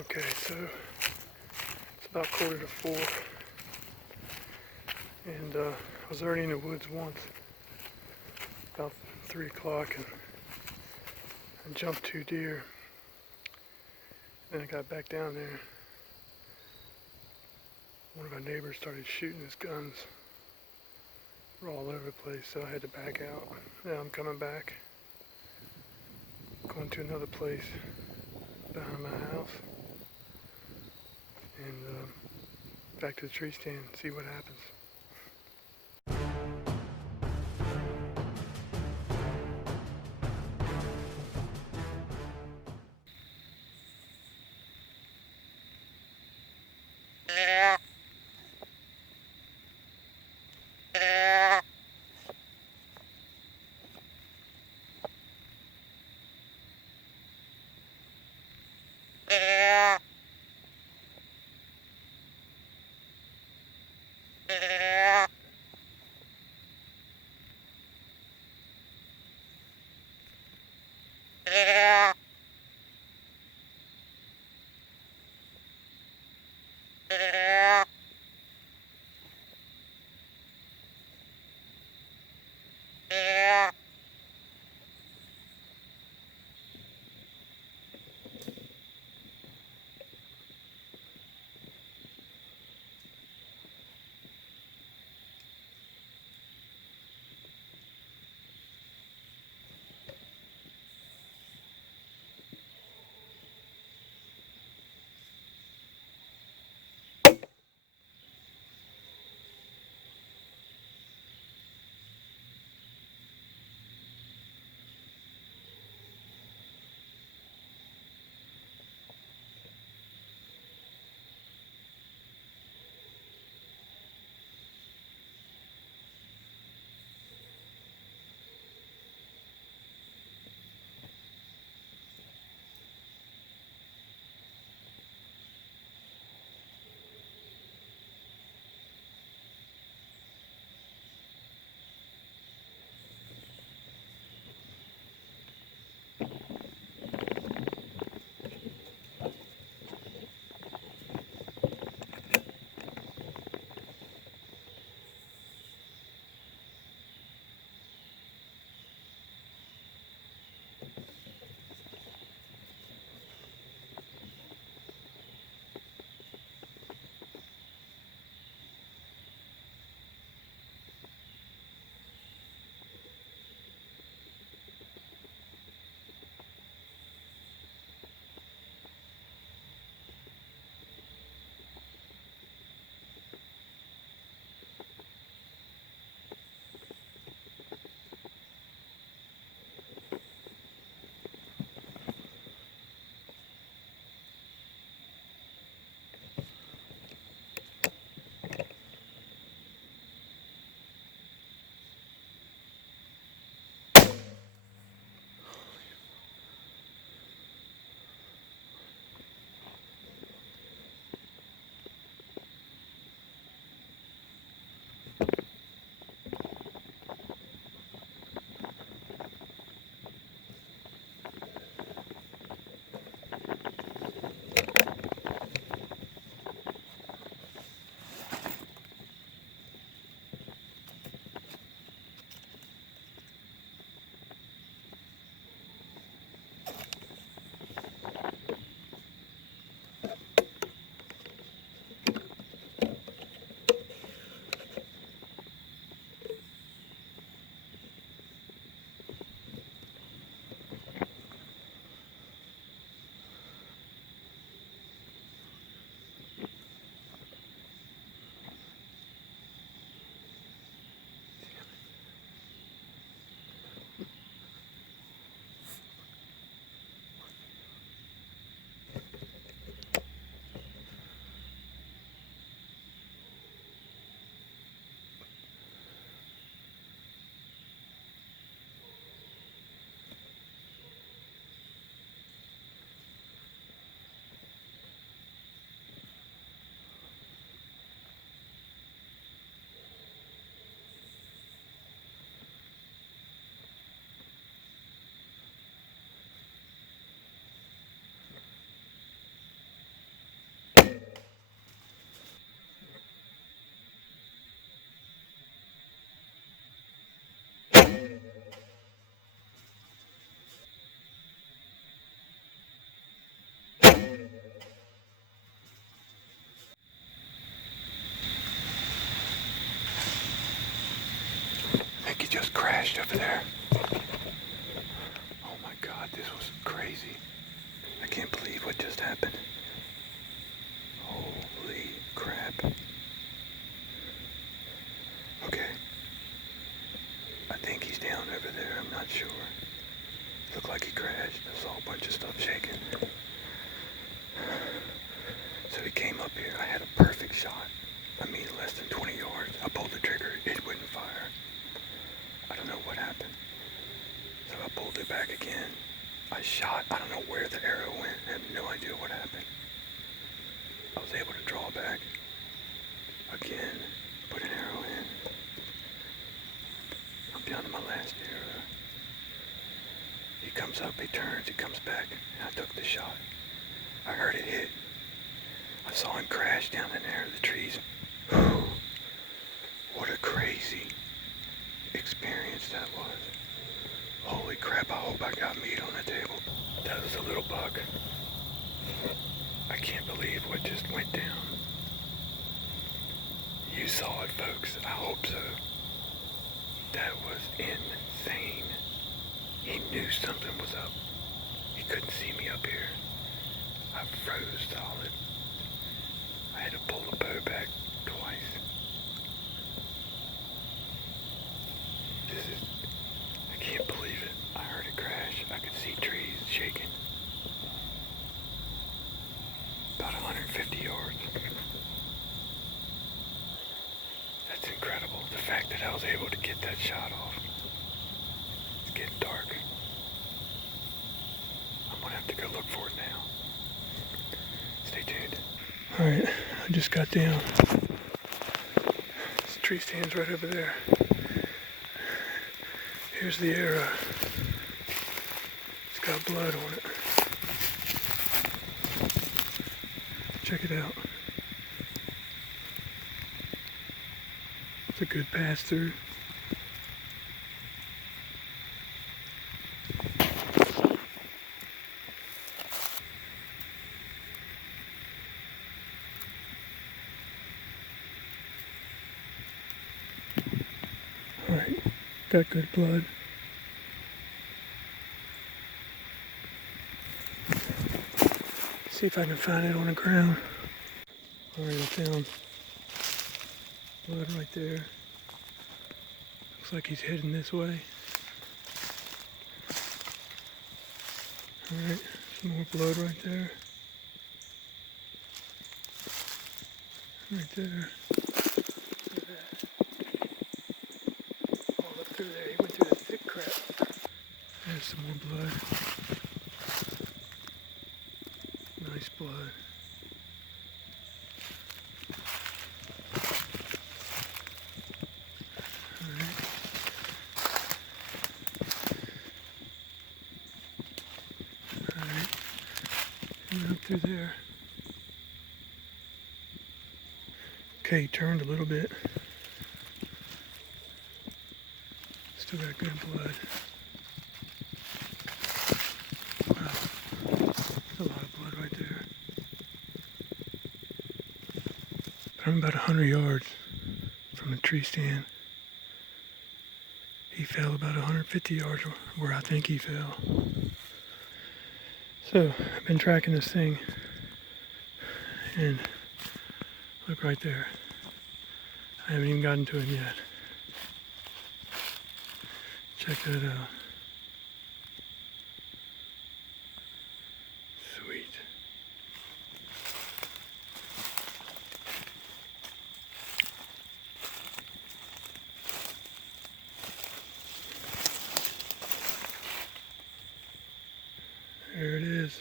Okay, so it's about 3:45, and I was already in the woods once, about 3 o'clock, and I jumped 2 deer. Then I got back down there. One of our neighbors started shooting his guns. We're all over the place, so I had to back out. Now I'm coming back, going to another place behind my house, and back to the tree stand, see what happens. I think he just crashed over there. Oh my God, this was crazy. I can't believe what just happened. Holy crap. Okay. I think he's down over there, I'm not sure. Looked like he crashed. I saw a bunch of stuff shaking. So he came up here. I had a perfect shot. I mean, less than 20 yards. I pulled the trigger. It wouldn't fire. I don't know what happened. So I pulled it back again. I shot. I don't know where the arrow went. I have no idea what happened. I was able to draw back. Again, put an arrow in. I'm down to my last arrow. He comes up, he turns, he comes back, and I took the shot. I heard it hit. I saw him crash down in there, the trees. Whew. What a crazy experience that was. Holy crap, I hope I got meat on the table. That was a little buck. I can't believe what just went down. You saw it, folks. I hope so. That was insane. He knew something was up. He couldn't see me up here. I froze solid. I had to pull the bow back twice. I can't believe it. I heard it crash. I could see trees shaking. About 150 yards. That's incredible. The fact that I was able to get that shot off. It's getting dark. I'm gonna have to go look for it now. Stay tuned. Alright, I just got down. This tree stands right over there. Here's the arrow. It's got blood on it. Check it out. It's a good pass through. Alright, got good blood. See if I can find it on the ground. Alright, I found blood right there. Looks like he's heading this way. Alright, some more blood right there. Right there. Look at that. Oh, look through there. He went through that thick crap. There's some more blood. Nice blood. Alright. Alright. He went up through there. Okay, he turned a little bit. Still got good blood. Wow. There's a lot of blood right there. But I'm about 100 yards from the tree stand. He fell about 150 yards where I think he fell. So, I've been tracking this thing, and look right there. I haven't even gotten to him yet. Check that out. Sweet. There it is.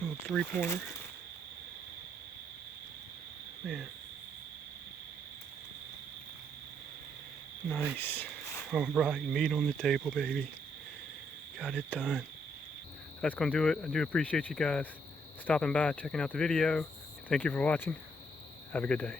Little three-pointer. Man. Nice. All right, meat on the table, baby. Got it done. That's gonna do it. I do appreciate you guys stopping by, checking out the video. Thank you for watching. Have a good day.